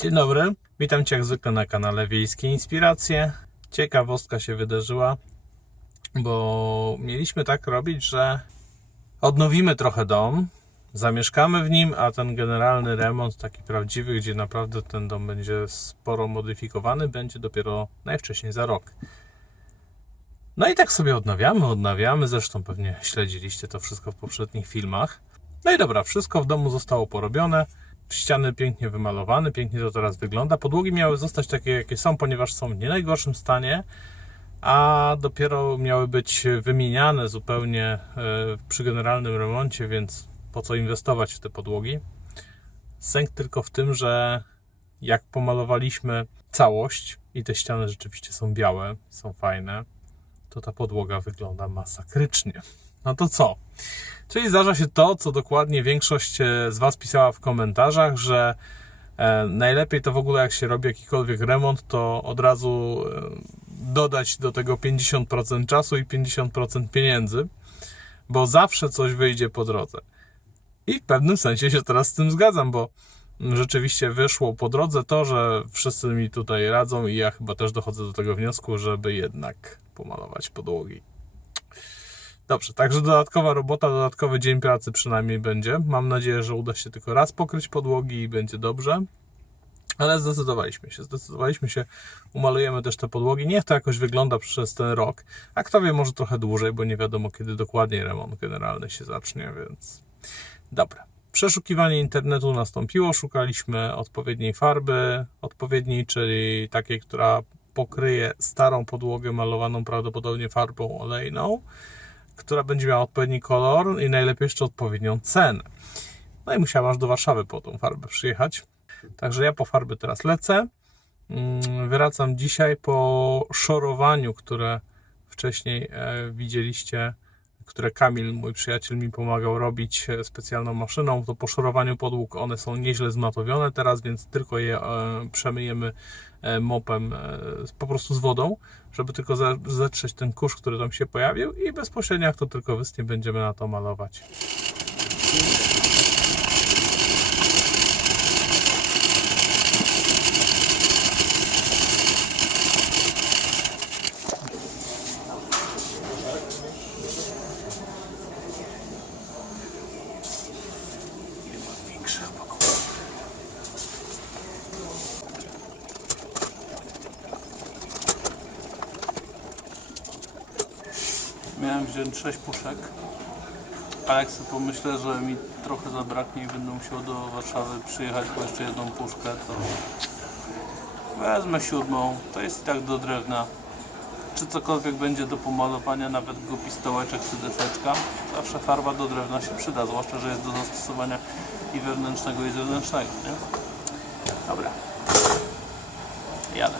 Dzień dobry, witam Cię jak zwykle na kanale Wiejskie Inspiracje. Ciekawostka się wydarzyła, bo mieliśmy tak robić, że odnowimy trochę dom, zamieszkamy w nim, a ten generalny remont, taki prawdziwy, gdzie naprawdę ten dom będzie sporo modyfikowany, będzie dopiero najwcześniej za rok. No i tak sobie odnawiamy, odnawiamy, zresztą pewnie śledziliście to wszystko w poprzednich filmach. No i dobra, wszystko w domu zostało porobione. Ściany pięknie wymalowane, pięknie to teraz wygląda. Podłogi miały zostać takie, jakie są, ponieważ są w nie najgorszym stanie, a dopiero miały być wymieniane zupełnie e, przy generalnym remoncie, więc po co inwestować w te podłogi? Sęk tylko w tym, że jak pomalowaliśmy całość i te ściany rzeczywiście są białe, są fajne, to ta podłoga wygląda masakrycznie. No to co? Czyli zdarza się to, co dokładnie większość e, z Was pisała w komentarzach, że e, najlepiej to w ogóle jak się robi jakikolwiek remont, to od razu e, dodać do tego 50% czasu i 50% pieniędzy, bo zawsze coś wyjdzie po drodze. I w pewnym sensie się teraz z tym zgadzam, bo rzeczywiście wyszło po drodze to, że wszyscy mi tutaj radzą i ja chyba też dochodzę do tego wniosku, żeby jednak pomalować podłogi. Dobrze, także dodatkowa robota, dodatkowy dzień pracy przynajmniej będzie. Mam nadzieję, że uda się tylko raz pokryć podłogi i będzie dobrze. Ale zdecydowaliśmy się, zdecydowaliśmy się, umalujemy też te podłogi. Niech to jakoś wygląda przez ten rok. A kto wie, może trochę dłużej, bo nie wiadomo kiedy dokładnie remont generalny się zacznie, więc dobra. Przeszukiwanie internetu nastąpiło, szukaliśmy odpowiedniej farby, odpowiedniej, czyli takiej, która pokryje starą podłogę malowaną prawdopodobnie farbą olejną która będzie miała odpowiedni kolor i najlepiej jeszcze odpowiednią cenę. No i musiałam aż do Warszawy po tą farbę przyjechać. Także ja po farby teraz lecę. Mm, Wracam dzisiaj po szorowaniu, które wcześniej e, widzieliście, które Kamil, mój przyjaciel, mi pomagał robić e, specjalną maszyną. To po szorowaniu podłóg one są nieźle zmatowione teraz, więc tylko je e, przemyjemy e, mopem po prostu z wodą, żeby tylko ze- zetrzeć ten kurz, który tam się pojawił i bezpośrednio jak to tylko wystnie, będziemy na to malować. Miałem wziąć 6 puszek, a jak sobie pomyślę, że mi trochę zabraknie i będę musiał do Warszawy przyjechać po jeszcze jedną puszkę, to wezmę siódmą, to jest i tak do drewna. Czy cokolwiek będzie do pomalowania, nawet głupi stołeczek czy deseczka, zawsze farba do drewna się przyda, zwłaszcza, że jest do zastosowania i wewnętrznego i zewnętrznego, nie? Dobra. Jadę.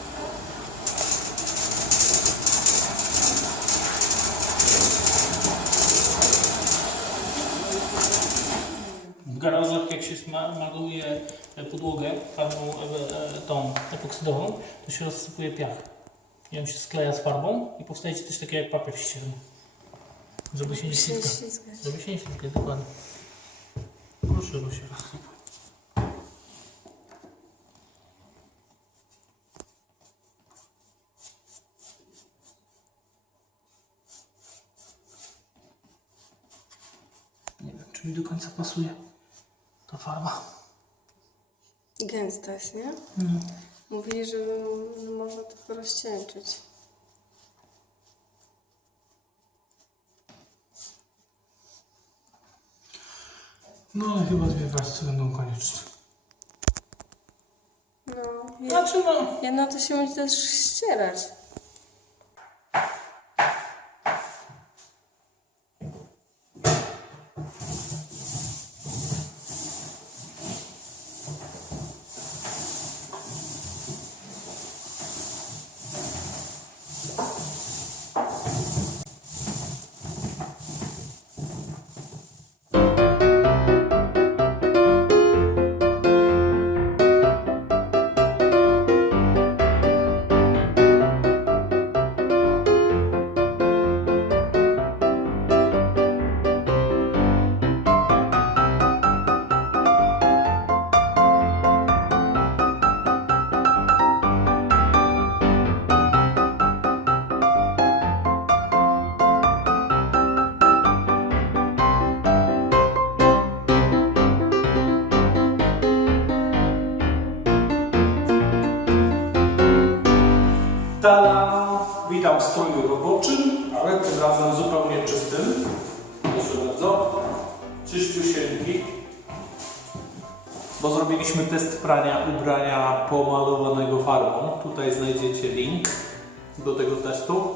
W garażach jak się sma- maluje podłogę farbą e, e, tą epoksydową, to się rozsypuje piach. I on się skleja z farbą i powstaje ci coś takiego jak papier ścierny. Żeby się nie się ślizgać. ślizgać. Żeby się nie ślizgać, dokładnie. Proszę, żeby się rozsypać. Nie wiem, czy mi do końca pasuje ta farba. Gęsta jest, nie? Mówili, że że można to rozcieńczyć. No ale chyba dwie warstwy będą konieczne. No, je- Znaczy no, jedno to się będzie też ścierać. Witam w stroju roboczym, ale tym razem zupełnie czystym. Proszę bardzo. Czyściusieńki. Bo zrobiliśmy test prania ubrania pomalowanego farbą. Tutaj znajdziecie link do tego testu.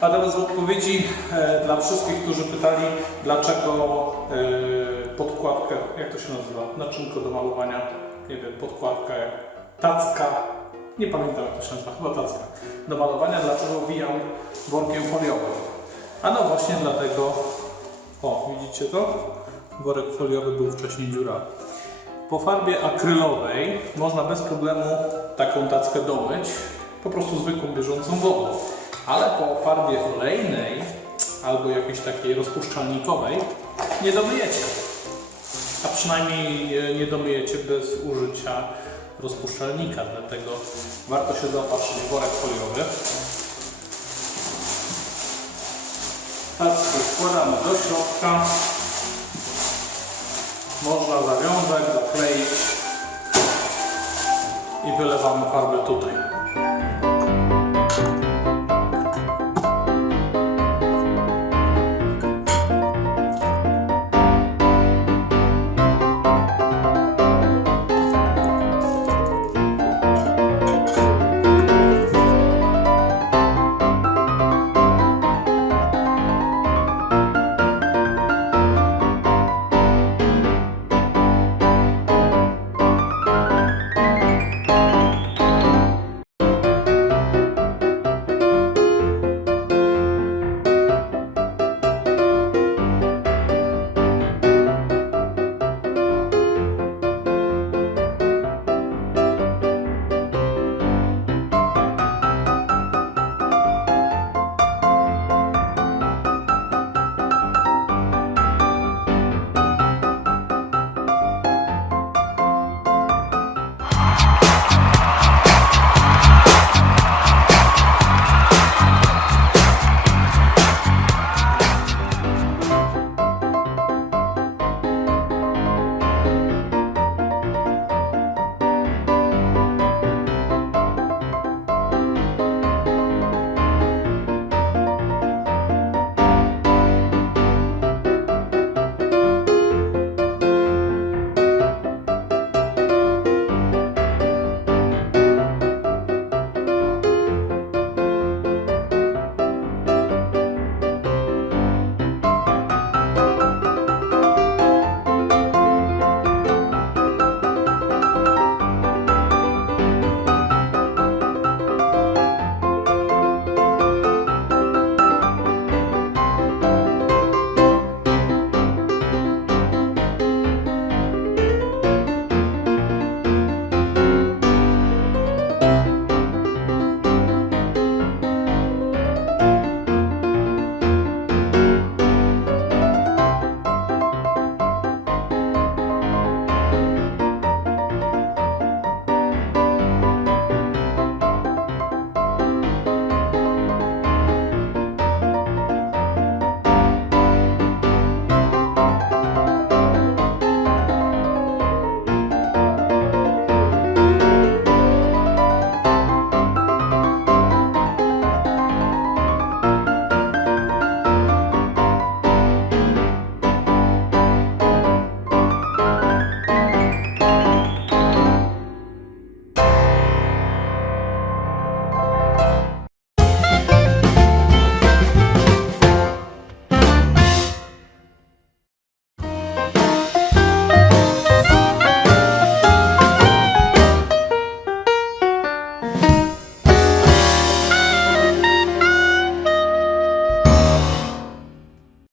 A teraz w odpowiedzi e, dla wszystkich, którzy pytali, dlaczego e, podkładkę, jak to się nazywa, naczynko do malowania, nie wiem, podkładkę, tacka, nie pamiętam jak to się nazywa, chyba tacka, do malowania, dlaczego wijam workiem foliowym. A no właśnie dlatego, o widzicie to? Worek foliowy był wcześniej dziurawy. Po farbie akrylowej można bez problemu taką tackę domyć, po prostu zwykłą bieżącą wodą. Ale po farbie olejnej albo jakiejś takiej rozpuszczalnikowej nie domyjecie. A przynajmniej nie domyjecie bez użycia rozpuszczalnika, dlatego warto się zaopatrzyć w worek foliowy. Tackę wkładamy do środka. Można zawiązać, zakleić i wylewamy farbę tutaj.